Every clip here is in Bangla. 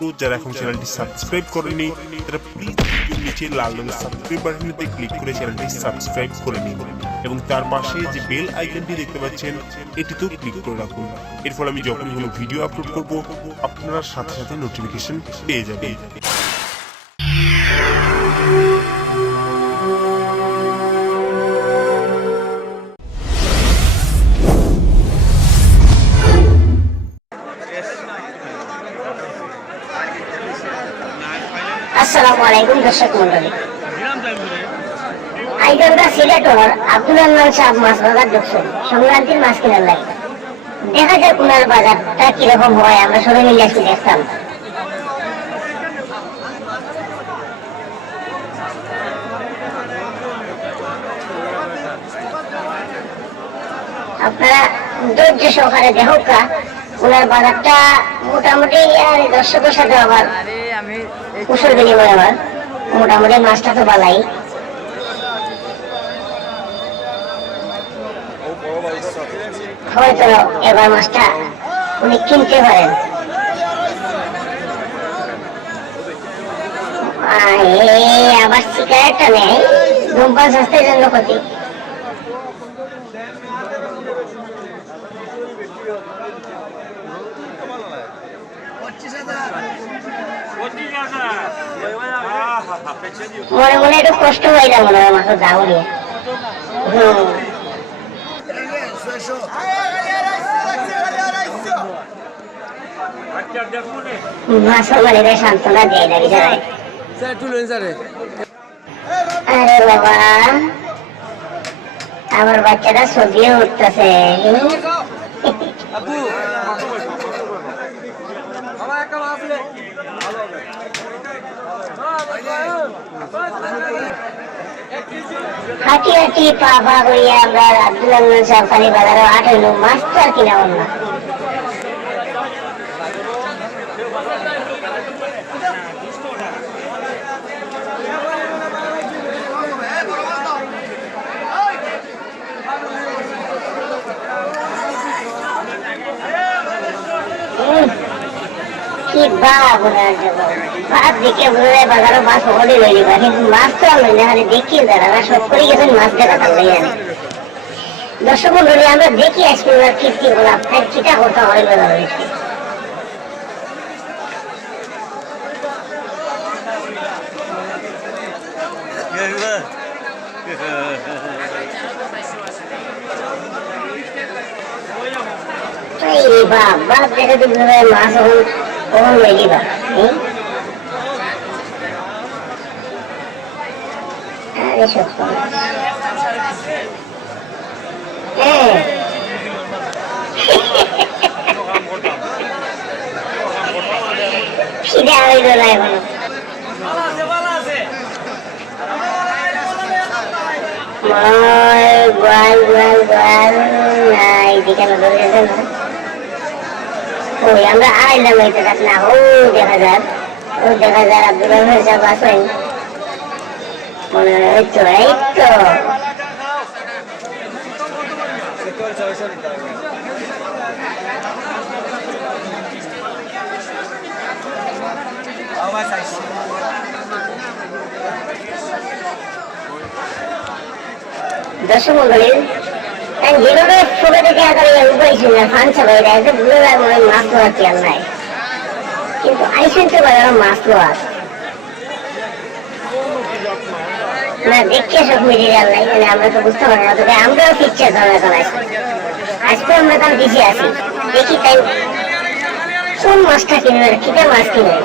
অনুরোধ, যারা এখন চ্যানেলটি সাবস্ক্রাইব করেনি তারা প্লিজ ভিডিওর নিচে লাল রঙের সাবস্ক্রাইব বাটনটিতে ক্লিক করে চ্যানেলটি সাবস্ক্রাইব করে নিন এবং তার পাশে যে বেল আইকনটি দেখতে পাচ্ছেন এটিতেও ক্লিক করে রাখুন। এর ফলে আমি যখনই কোনো ভিডিও আপলোড করব আপনারা সাথে সাথে নোটিফিকেশন পেয়ে যাবেন। আসসালামু আলাইকুম দর্শক মন্ডলী, আইজলদা সিলেটর আব্দুল সাহেব মাছ বাজার ঢুকছেন সংক্রান্তির মাছ কেনার লাগে। দেখা যায় কুনার বাজারটা কিরকম হয়, আমরা সবাই মিলে একটু দেখতাম। আপনারা ধৈর্য সহকারে দেখোকা কুনার বাজারটা মোটামুটি দর্শকের সাথে আবার কুশল বিনিময় আবার মোটামুটি মাছটা তো বালাই। হয়তো এবার মাছটা উনি কিনতে পারেন। আবার সিগারেটটা নেই, ধূমপান স্বাস্থ্যের জন্য ক্ষতি। মনে মনে একটু কষ্ট হয়ে যায় মনে হয় মাছের দাম নিয়ে। মাছের মালিকের সান্ত্বনা দিয়ে লাগে যারা। আরে বাবা, আমার বাচ্চাটা সজিয়ে উঠতেছে। হাঁটি হাঁটি পা পা করিয়া আমরা আব্দুল সাহেব বাজারে আট হইল, মাছ তো আর কিনা না। কি বাপ বাপ দেখে বোঝা যায় বাজারও মাছ হলে লই নিবা, কিন্তু মাছ তো আর লই না, খালি দেখিয়ে যারা সব করে গেছেন মাছ দেখা তার লই আনে। দর্শক মন্ডলী, আমরা দেখি আজকে ওনার কীর্তি বলা আপনার কিটা কথা হয় বাজার হয়েছে। বাপ বাপ দেখে তো বোঝা যায় মাছ কখন লই নিবা। খিদে হইল না এখনো। গোয়াল গোয়াল গোয়াল নাই দেখানো দরকার না। ওই আমরা আইলাম এইটা দেখ না, ও দেখা যাক, ও দেখা যাক আব্দুল সাহেব আসেন মনে হয়। এই তো এই তো দর্শক মন্ডলী, যেভাবে ফোকে থেকে আকারে উপায় ছিল না ফান চালাই এসে বুঝে যায় মনে হয় মাছ ধোয়ার খেয়াল নাই, কিন্তু আইসেন তো বাজার মাছ ধোয়ার না দেখে সব মেটেরিয়াল নাই, মানে আমরা তো বুঝতে পারি না। তবে আমরাও ফিরছে এখন আজকে আমরা তার পিছিয়ে আছি, দেখি তাই কোন মাছটা কিনবে, কিটা মাছ কিনবে।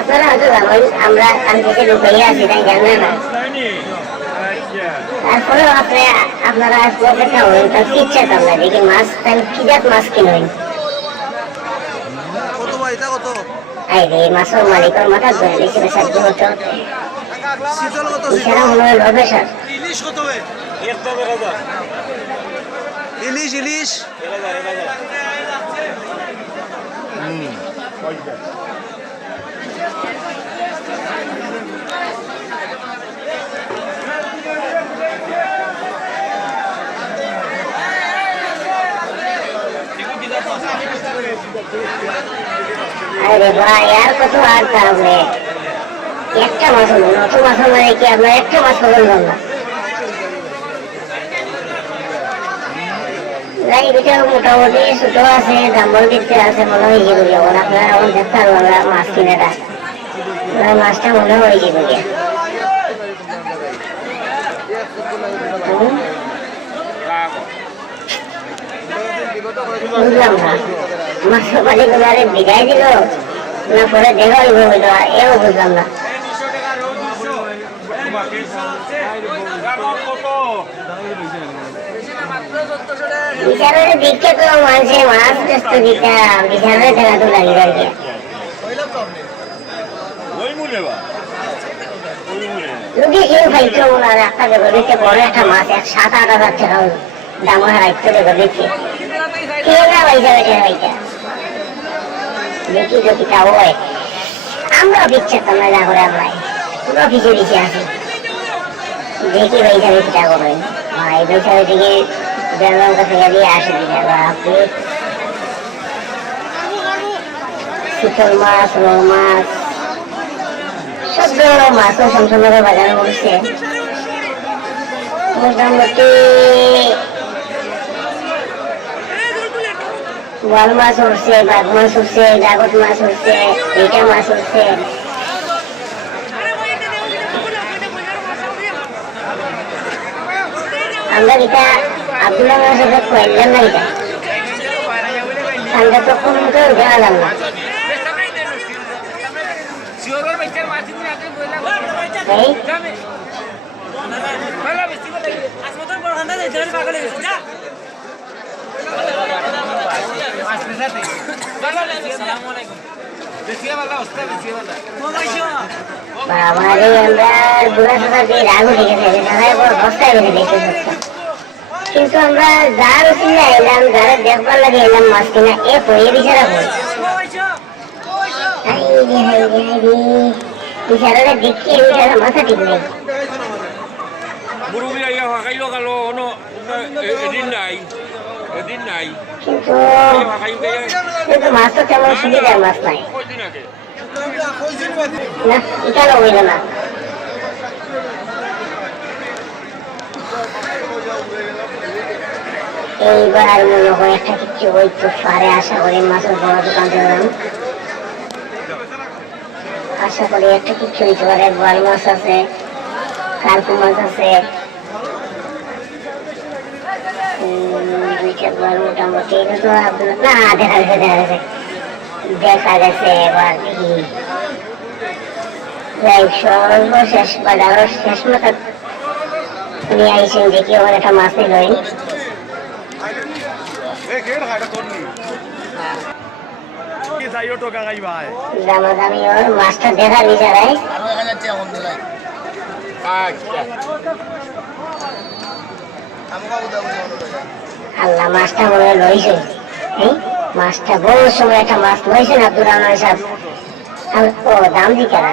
আপনারা হয়তো জানেন আমরা কান থেকে ঢুকাইয়ে আছি, তাই জানেন না। তারপরেও আপনারা অপেক্ষা হবেন, তার ফিরছে তো আমরা দেখি মাছ, তাই কিজাত মাছ কিনবেন। মাছের মালিকের মাথা ধরে দিয়েছিল সাহায্য হতে হতে, এছাড়া মনে হয় লবে স্যার। ইলিশ ইলিশ আরে ভাই আর কত আনতে হবে, একটা মাছ হলো, অত মাছ হলো কি আপনার একটা মাছ হলো না। যাই দুটো মোটামুটি ছোট আছে, দাম্বল দিতে আছে, মনে হয় গিয়ে যাবো আপনারা এখন দেখতে পারবো আমরা মাছ কিনেটা, মাছটা মনে হয় গিয়ে বুঝলাম না মাছের মালিক ওনারে বিদায় দিল না পরে দেখা হইব হইল, এও বুঝলাম না। বিচারের দিকে তো মানুষের মাছ ব্যস্ত দিতাম, বিচারের দেখা তো লাগে আর কি। লোকে কেউ খাইতো ওনার একটা দেখো দিচ্ছে বড় একটা মাছ 7-8 হাজার টাকা দাম হারাইতো দেখো দিচ্ছে কে না পয়সা বেটে ভাইটা দেখি দেখি তা হয় আমরা দিচ্ছে তোমরা যা করে আমরা পুরো পিছিয়ে পিছিয়ে আছি দেখি পয়সা বেশি টাকা করবে ভাই পয়সা দিকে জনগণ কাছে দিয়ে আসে দিকে আপনি শীতল মাছ, রৌ মাছ, সব ধরনের মাছও সমসময় বাজারে উঠছে। মোটামুটি বোয়াল মাছ উঠছে, বাঘ মাছ উঠছে, জাগত মাছ উঠছে, এইটা মাছ উঠছে। আমরা এটা আব্দুল্লাহ সাথে কয়েকজন না এটা আমরা তো কোন জানালাম না। কিন্তু আমরা যার উচিত এলাম, যারা দেখবার লাগে এলাম মাছ কিনা এ পড়ে বিচারা বল বিচারাটা দেখি বিচারা মাথা ঠিক নেই। কিন্তু মাছ তো তেমন সুবিধার মাছ নাই না, এখানে হইল না। এইবার মনে হয় একটা কিছু হইতো পারে, আশা করি মাছের বড় দোকান দিলাম, আশা করি একটা কিছু হইতে পারে। বোয়াল মাছ আছে, কার্পু মাছ আছে, মোটামুটি না দেখা গেছে দেখা গেছে। এবার দেখি সর্বশেষ বাজারের শেষ মাথা নিয়ে আইসেন দেখি ওর একটা মাছ নিলই দামাদামি ওর মাছটা দেখার বিচারায় আল্লাহ মাছটা মনে হয় লইছে, মাছটা বহু সময় একটা মাছ লইছেন আব্দুর রহমান সাহেব। ও দাম দি কেনা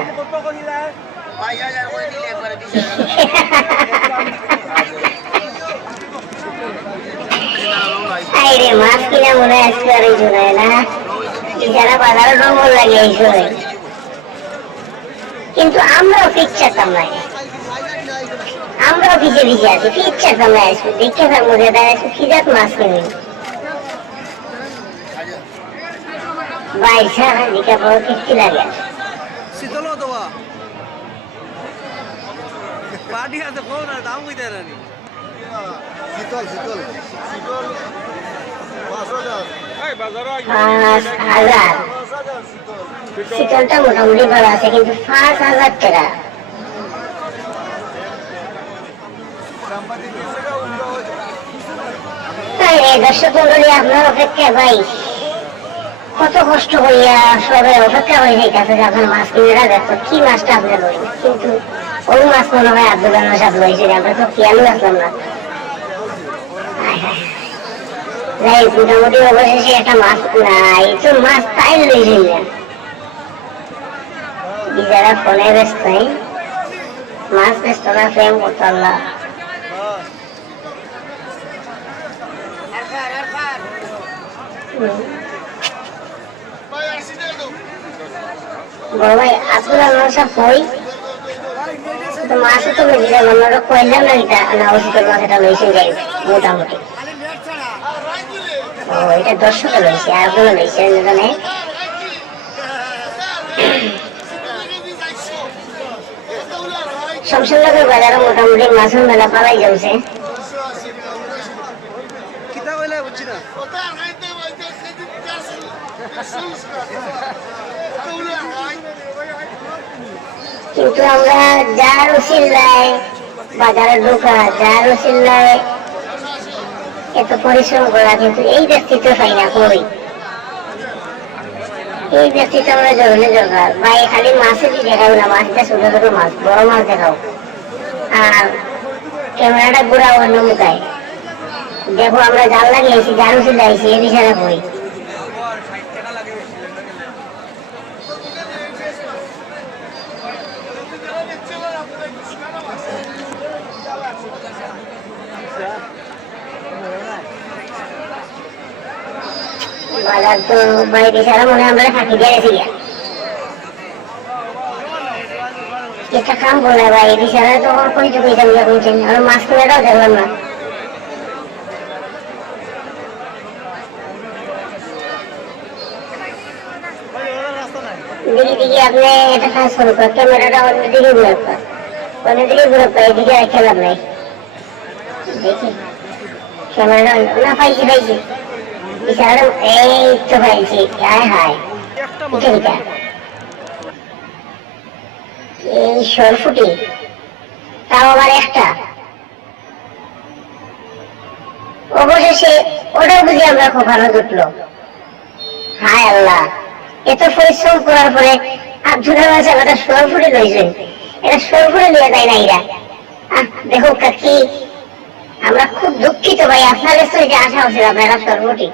রে মাছ কিনা মনে হয় আজকে আর এই জোনায় না, যারা বাজারে ডঙ্গল লাগে এই সময়। কিন্তু আমরাও ফিরছাতাম না, আমরাও ভিজে ভিজে আছি, ফিরছাতাম না আসবো দেখে থাকবো যে তারা ফিজাত মাছ কিনি বাইশা দিকে বড় কিস্তি লাগে। শীতল দেওয়া পার্টি আছে কোন দাম কইতে রানি শীতল শীতল শীতল 5,000 শীতলটা মোটামুটি ভালো আছে, কিন্তু 5,000 টাকা তাই রে। দর্শক মন্ডলী আপনার অপেক্ষা ভাই কত কষ্ট করিয়া সবাই অপেক্ষা হয়ে যাইতেছে যে আপনার মাছ কিনে দেখতো কি মাছটা আপনি লই, কিন্তু ওই মাছ মনে হয় আব্দুল রহমান সাহেব লইছে, আমরা তো খেয়ালই আসলাম না। মোটামুটি অবশেষে একটা মাছ নাই তো মাছ তাই লইছে যারা ফোনে ব্যস্ত মাছ ব্যস্ত না প্রেম করতো আল্লাহ। বড় ভাই আপনার সব কই তো মাসে তো বেশি যাবো আমরা কইলাম না এটা না ওষুধ মাথাটা লইছে যাই মোটামুটি ও এটা 10 লইছে আর কোনো লইছে জানে শমশেরনগর বাজারে মোটামুটি মাছের মেলা পালাই যাচ্ছে কিতা কইলা বুঝছি না কিন্তু আমরা যার উচিল্লায় বাজারে ঢোকা যার উচিল্লায় এত পরিশ্রম করা কিন্তু এই ব্যক্তিত্ব পাই না কই এই ব্যক্তিত্ব আমরা জরুরি দরকার ভাই খালি মাছেরই দেখাবো না মাছটা ছোট ছোট মাছ বড় মাছ দেখাও আর ক্যামেরাটা ঘুরা অন্য মুখায় দেখো আমরা জাল লাগিয়েছি জাল উচিল্লাইছি এই বিষয়ে কই বাজার তো বাইরে সারা মনে আমরা ফাঁকি দিয়ে গেছি একটা কাম করলে ভাই এটি সারা তো কই তো কইতাম কইছেন আর মাছ কিনাটাও দেখলাম না দেখি দেখি আপনি এটা কাজ করুন ক্যামেরাটা অন্যদিকে ঘুরে অন্যদিকে ঘুরে এদিকে খেলাম নাই দেখি ক্যামেরাটা না পাইছি পাইছি ইশারা এই তো পাইছি হায় হায় এটা এই সরফুটি তাও আবার একটা অবশেষে ওটাও বুঝি আমরা খোকানো জুটলো হায় আল্লাহ এত পরিশ্রম করার পরে আব্দুলের মাঝে একটা সরফুটি লইছেন এটা সরফুটি লিয়ে দেয় না এরা দেখো কাকি আমরা খুব দুঃখিত ভাই আপনাদের তো এটা আশা হচ্ছিল আপনারা সরফুটি